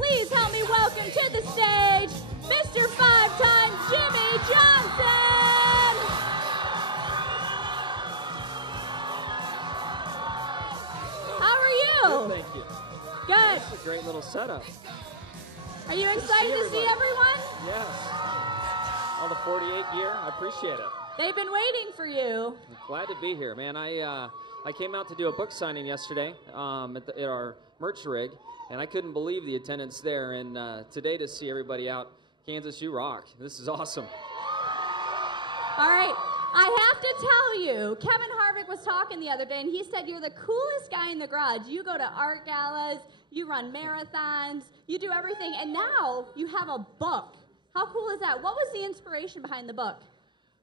please help me welcome to the stage Mr. Five-time Jimmie Johnson. How are you? Good, thank you. Good. That's a great little setup. Are you excited to see everyone? Yes. All the 48 gear, I appreciate it. They've been waiting for you. I'm glad to be here, man. I came out to do a book signing yesterday at our merch rig, and I couldn't believe the attendance there. And today to see everybody out, Kansas, you rock. This is awesome. All right. I have to tell you, Kevin Harvick was talking the other day, and he said you're the coolest guy in the garage. You go to art galas, you run marathons, you do everything, and now you have a book. How cool is that? What was the inspiration behind the book?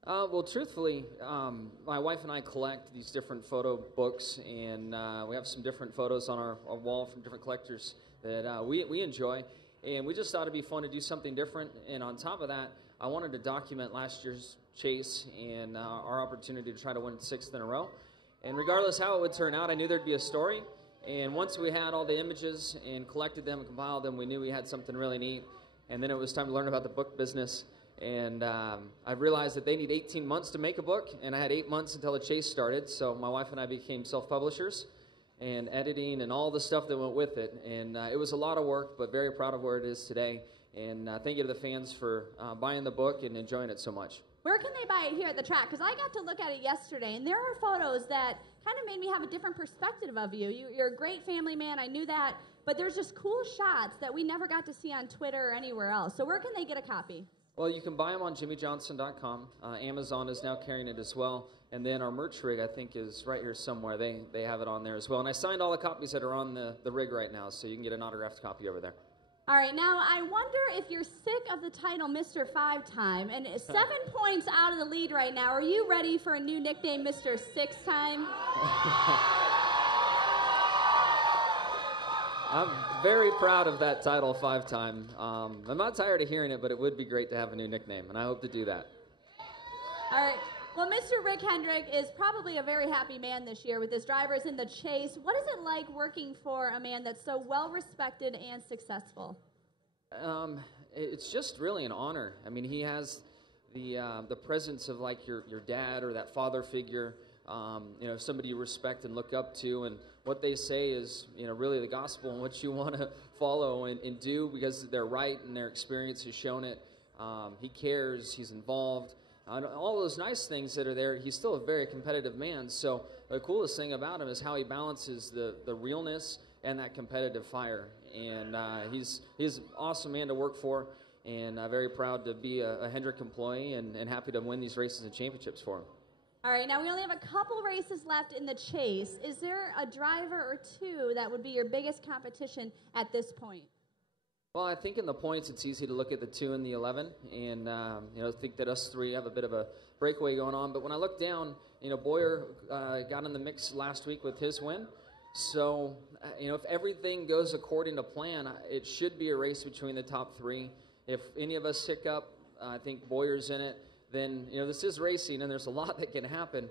Well, truthfully, my wife and I collect these different photo books, and we have some different photos on our wall from different collectors that we enjoy, and we just thought it'd be fun to do something different. And on top of that, I wanted to document last year's chase and our opportunity to try to win 6th in a row. And regardless how it would turn out, I knew there'd be a story. And once we had all the images and collected them and compiled them, we knew we had something really neat. And then it was time to learn about the book business. And I realized that they need 18 months to make a book, and I had 8 months until the chase started. So my wife and I became self-publishers, and editing and all the stuff that went with it. And it was a lot of work, but very proud of where it is today. And thank you to the fans for buying the book and enjoying it so much. Where can they buy it here at the track? Because I got to look at it yesterday, and there are photos that kind of made me have a different perspective of you. You're a great family man, I knew that, but there's just cool shots that we never got to see on Twitter or anywhere else. So where can they get a copy? Well, you can buy them on jimmiejohnson.com. Amazon is now carrying it as well. And then our merch rig, I think, is right here somewhere. They have it on there as well. And I signed all the copies that are on the rig right now, so you can get an autographed copy over there. All right, now I wonder if you're sick of the title Mr. Five-Time, and 7 points out of the lead right now. Are you ready for a new nickname, Mr. Six-Time? I'm very proud of that title, 5-time. I'm not tired of hearing it, but it would be great to have a new nickname, and I hope to do that. All right. Well, Mr. Rick Hendrick is probably a very happy man this year with his drivers in the chase. What is it like working for a man that's so well-respected and successful? It's just really an honor. I mean, he has the presence of like your dad or that father figure, somebody you respect and look up to, and what they say is, really the gospel and what you want to follow and do because they're right and their experience has shown it. He cares, he's involved. All those nice things that are there, he's still a very competitive man. So the coolest thing about him is how he balances the realness and that competitive fire. And he's an awesome man to work for, and very proud to be a Hendrick employee and happy to win these races and championships for him. All right, now we only have a couple races left in the chase. Is there a driver or two that would be your biggest competition at this point? Well, I think in the points, it's easy to look at the 2 and the 11 and, think that us three have a bit of a breakaway going on. But when I look down, Boyer got in the mix last week with his win. So, if everything goes according to plan, it should be a race between the top 3. If any of us hiccup, I think Boyer's in it, then, this is racing and there's a lot that can happen.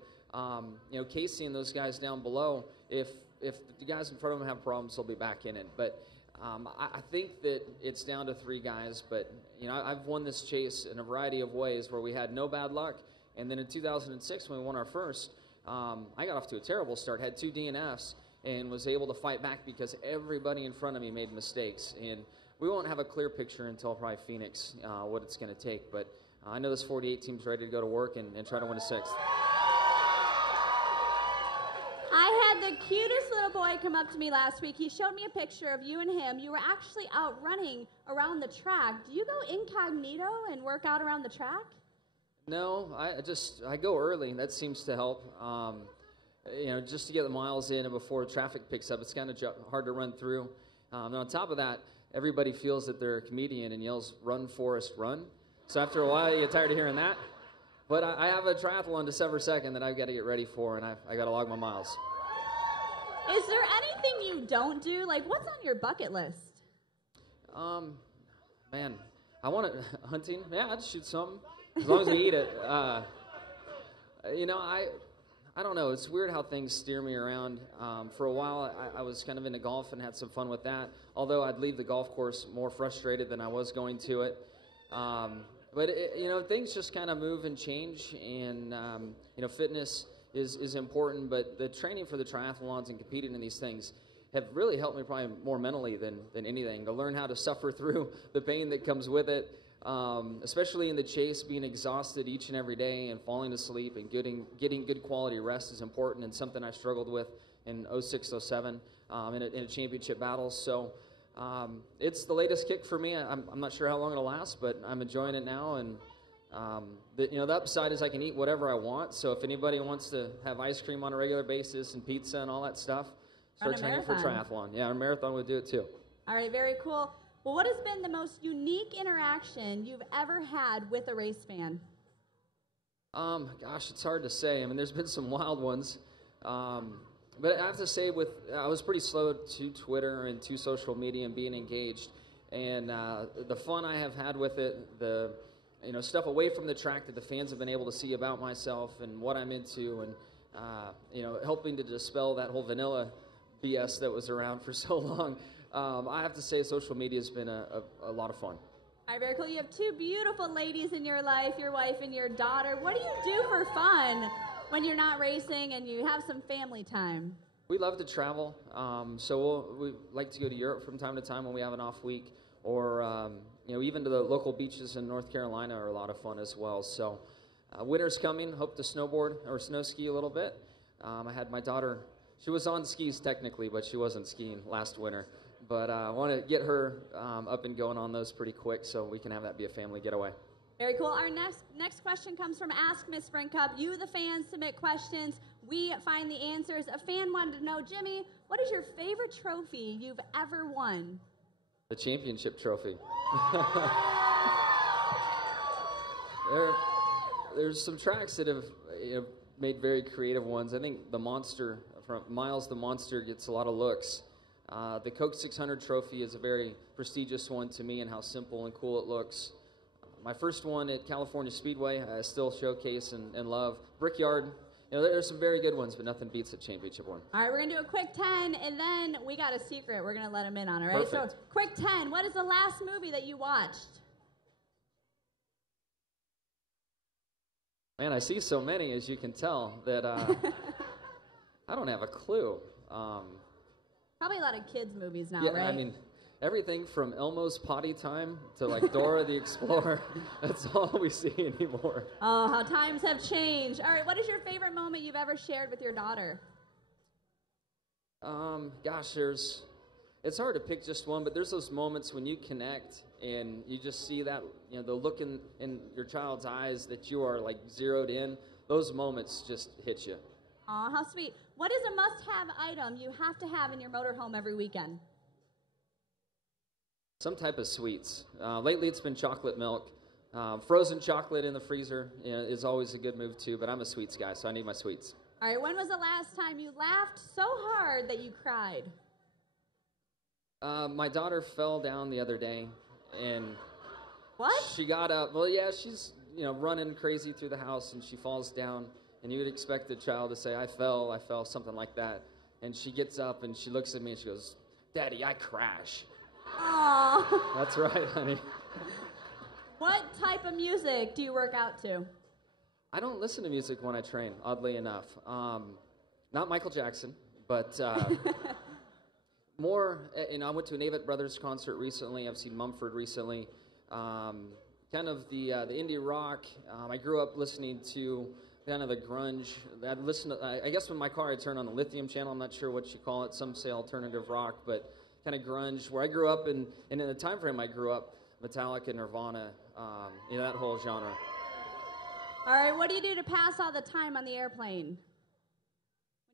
Casey and those guys down below, if the guys in front of them have problems, they'll be back in it. But I think that it's down to 3 guys, but I've won this chase in a variety of ways where we had no bad luck, and then in 2006 when we won our first, I got off to a terrible start, had 2 DNFs, and was able to fight back because everybody in front of me made mistakes, and we won't have a clear picture until probably Phoenix, what it's going to take, but I know this 48 team's ready to go to work and try to win a 6th. I had the cutest little boy come up to me last week. He showed me a picture of you and him. You were actually out running around the track. Do you go incognito and work out around the track? No, I go early. That seems to help. Just to get the miles in and before traffic picks up. It's kind of hard to run through. And on top of that, everybody feels that they're a comedian and yells, "Run, Forrest, run." So after a while, you get tired of hearing that. But I have a triathlon December 2nd that I've got to get ready for, and I got to log my miles. Is there anything you don't do? Like, what's on your bucket list? Man, I want to hunting. Yeah, I'd shoot something as long as we eat it. I don't know. It's weird how things steer me around. For a while, I was kind of into golf and had some fun with that, although I'd leave the golf course more frustrated than I was going to it. But things just kind of move and change, and, fitness is important, but the training for the triathlons and competing in these things have really helped me probably more mentally than anything, to learn how to suffer through the pain that comes with it. Especially in the chase, being exhausted each and every day and falling asleep and getting good quality rest is important, and something I struggled with in 06, 07 in a championship battle. So it's the latest kick for me. I'm not sure how long it'll last, but I'm enjoying it now. And the upside is I can eat whatever I want. So if anybody wants to have ice cream on a regular basis and pizza and all that stuff, start training for triathlon. Yeah, a marathon would do it too. All right, very cool. Well, what has been the most unique interaction you've ever had with a race fan? Gosh, it's hard to say. I mean, there's been some wild ones. But I have to say, I was pretty slow to Twitter and to social media and being engaged. And the fun I have had with it, the stuff away from the track that the fans have been able to see about myself and what I'm into, and helping to dispel that whole vanilla BS that was around for so long. I have to say social media has been a lot of fun. All right, very cool. You have two beautiful ladies in your life, your wife and your daughter. What do you do for fun when you're not racing and you have some family time? We love to travel, so we like to go to Europe from time to time when we have an off week, or even to the local beaches in North Carolina are a lot of fun as well. So winter's coming. Hope to snowboard or snow ski a little bit. I had my daughter. She was on skis technically, but she wasn't skiing last winter. But I want to get her up and going on those pretty quick so we can have that be a family getaway. Very cool. Our next question comes from Ask Miss Spring Cup. You, the fans, submit questions. We find the answers. A fan wanted to know, Jimmie, what is your favorite trophy you've ever won? The championship trophy. There's some tracks that have made very creative ones. I think the Monster, from Miles the Monster, gets a lot of looks. The Coke 600 trophy is a very prestigious one to me, and how simple and cool it looks. My first one at California Speedway, I still showcase and love. Brickyard, there's some very good ones, but nothing beats the championship one. All right, we're going to do a quick 10, and then we got a secret we're going to let him in on, all right? Perfect. So, quick 10, what is the last movie that you watched? Man, I see so many, as you can tell, that I don't have a clue. Probably a lot of kids' movies now, yeah, right? I mean, everything from Elmo's Potty Time to like Dora the Explorer, that's all we see anymore. Oh, how times have changed. All right, what is your favorite moment you've ever shared with your daughter? Gosh, it's hard to pick just one, but there's those moments when you connect and you just see that, the look in your child's eyes that you are like zeroed in. Those moments just hit you. Aw, how sweet. What is a must-have item you have to have in your motorhome every weekend? Some type of sweets. Lately it's been chocolate milk. Frozen chocolate in the freezer is always a good move too, but I'm a sweets guy, so I need my sweets. All right, when was the last time you laughed so hard that you cried? My daughter fell down the other day, and What? she got up. Well, yeah, she's running crazy through the house, and she falls down. And you would expect a child to say, I fell, something like that. And she gets up and she looks at me and she goes, Daddy, I crash. Aww. That's right, honey. What type of music do you work out to? I don't listen to music when I train, oddly enough. Not Michael Jackson, but more, I went to an Avett Brothers concert recently. I've seen Mumford recently. Kind of the indie rock. I grew up listening to kind of the grunge. I'd listen to, I guess when my car, I'd turn on the Lithium channel. I'm not sure what you call it. Some say alternative rock, but kind of grunge. Where I grew up, and in the time frame I grew up, Metallica, Nirvana, that whole genre. All right, what do you do to pass all the time on the airplane? When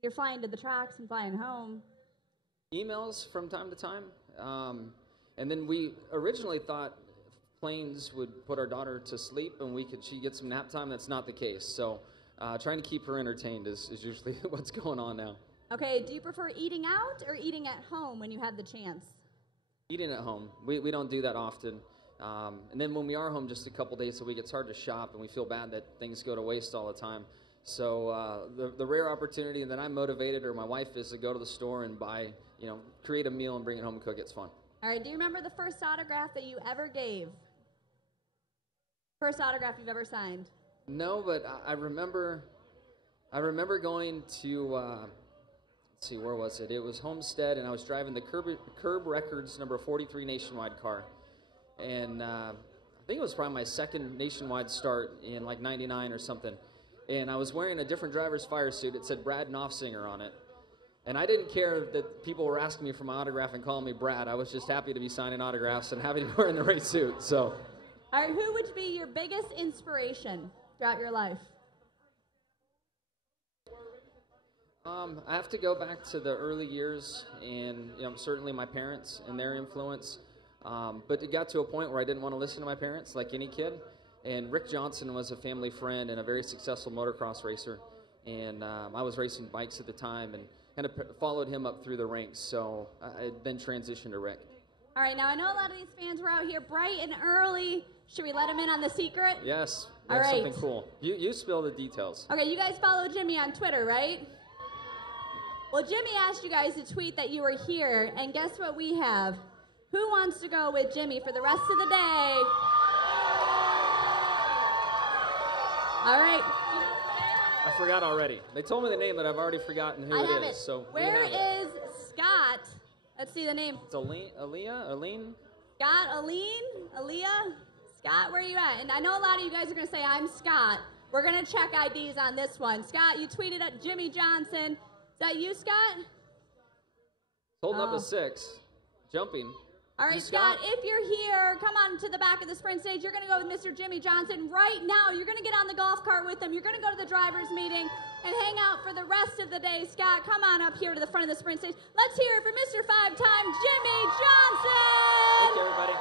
you're flying to the tracks and flying home? Emails from time to time. And then we originally thought planes would put our daughter to sleep and she'd get some nap time. That's not the case. So trying to keep her entertained is usually what's going on now. Okay, do you prefer eating out or eating at home when you have the chance? Eating at home. We don't do that often. And then when we are home just a couple days a week, it's hard to shop, and we feel bad that things go to waste all the time. So the rare opportunity that I'm motivated, or my wife is, to go to the store and buy, create a meal and bring it home and cook. It's fun. All right, do you remember the first autograph that you ever gave? First autograph you've ever signed? No, but I remember going to, let's see, where was it? It was Homestead, and I was driving the Curb Records number 43 Nationwide car. And I think it was probably my second Nationwide start in like 99 or something. And I was wearing a different driver's fire suit. It said Brad Knopfsinger on it. And I didn't care that people were asking me for my autograph and calling me Brad. I was just happy to be signing autographs and happy to be wearing the right suit. So, all right, who would be your biggest inspiration throughout your life? I have to go back to the early years, and certainly my parents and their influence. But it got to a point where I didn't want to listen to my parents, like any kid. And Rick Johnson was a family friend and a very successful motocross racer. And I was racing bikes at the time and kind of followed him up through the ranks. So I then transitioned to Rick. All right, now I know a lot of these fans were out here bright and early. Should we let them in on the secret? Yes. All right. Something cool. You spill the details. Okay, you guys follow Jimmie on Twitter, right? Well, Jimmie asked you guys to tweet that you were here, and guess what we have? Who wants to go with Jimmie for the rest of the day? All right. I forgot already. They told me the name, but I've already forgotten who it is. So where is Scott? Let's see the name. It's Aline? Scott, Aaliyah? Scott, where are you at? And I know a lot of you guys are going to say, I'm Scott. We're going to check IDs on this one. Scott, you tweeted at Jimmie Johnson. Is that you, Scott? Holding up a 6. Jumping. All right, Scott, if you're here, come on to the back of the sprint stage. You're going to go with Mr. Jimmie Johnson right now. You're going to get on the golf cart with him. You're going to go to the driver's meeting and hang out for the rest of the day. Scott, come on up here to the front of the sprint stage. Let's hear it for Mr. 5-time Jimmie Johnson. Thank you, everybody.